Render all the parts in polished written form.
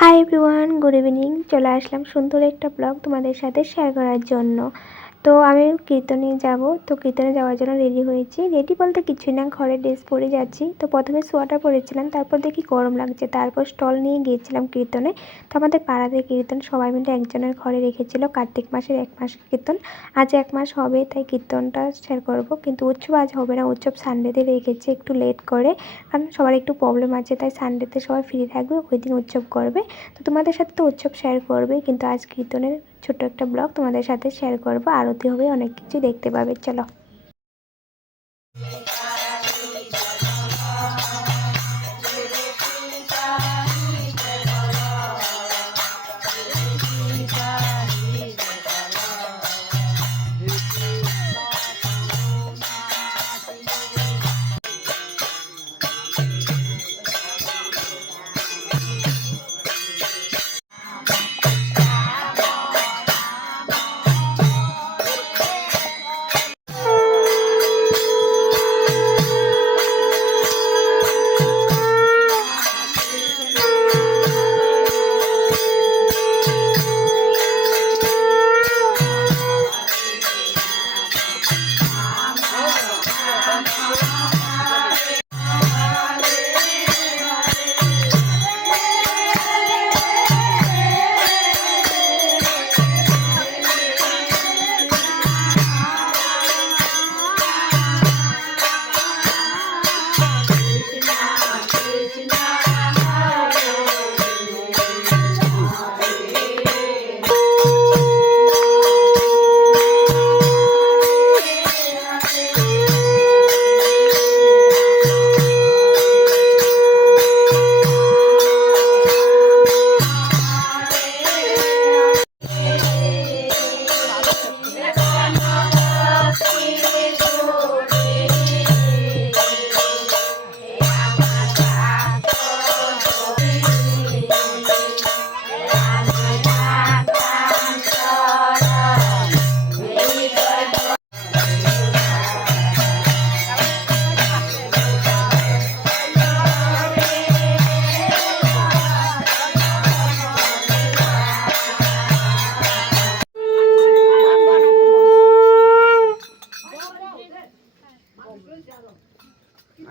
Hi everyone, good evening. চলে আসলাম সুন্দর একটা ব্লগ তোমাদের সাথে শেয়ার করার জন্য। তো আমি কীর্তনে যাব, তো কীর্তনে যাওয়ার জন্য রেডি হয়েছি। রেডি বলতে কিছুই না, ঘরে ড্রেস পরে যাচ্ছি। তো প্রথমে সোয়েটার পরেছিলাম, তারপর দেখি গরম লাগছে, তারপর স্টল নিয়ে গিয়েছিলাম কীর্তনে। তো আমাদের পাড়াতে কীর্তন সবাই মিলে একজনের ঘরে রেখেছিল। কার্তিক মাসের 1 মাস কীর্তন, আজ 1 মাস হবে, তাই কীর্তনটা শেয়ার করব। কিন্তু উৎসব আজ হবে না, উৎসব সানডেতে রেখেছে একটু লেট করে, কারণ সবার একটু প্রবলেম আছে, তাই সানডেতে সবাই ফ্রি থাকবে, ওই দিন উৎসব করবে। তো তোমাদের সাথে তো উৎসব শেয়ার করবে, কিন্তু আজ কীর্তনের ছোট্ট একটা ব্লগ তোমাদের সাথে শেয়ার করব। আরতি হবে, অনেক কিছু দেখতে পাবে, চলো।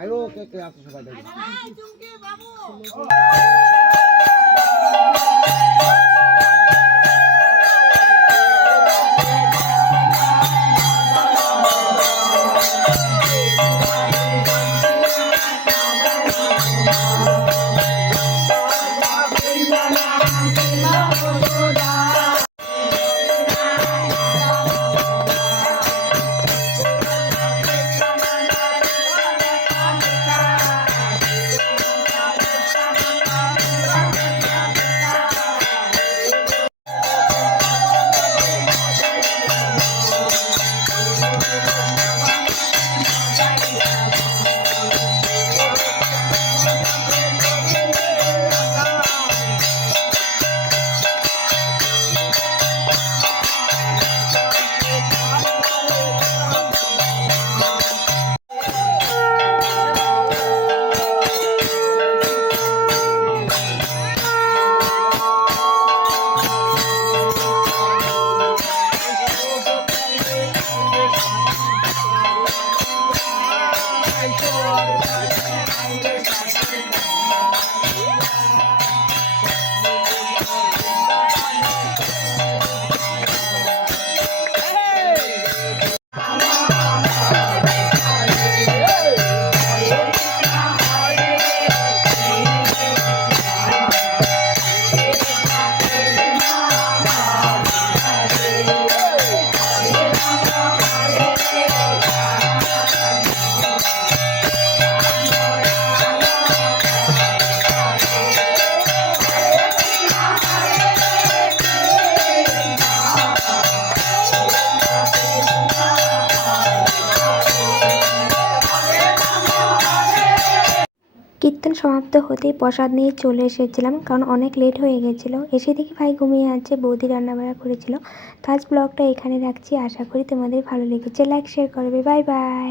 আয়ো কে কে আছে সবাই দেখি এই চুমকি বাবু কীর্তন সমাপ্ত হতেই প্রসাদ নিয়ে চলে এসেছিলাম, কারণ অনেক লেট হয়ে গেছিলো। এসে দেখি ভাই ঘুমিয়ে আছে, বৌদি রান্নাবাড়া করেছিল। তো আজ ব্লগটা এখানে রাখছি, আশা করি তোমাদের ভালো লেগেছে। লাইক শেয়ার করবে, বাই বাই।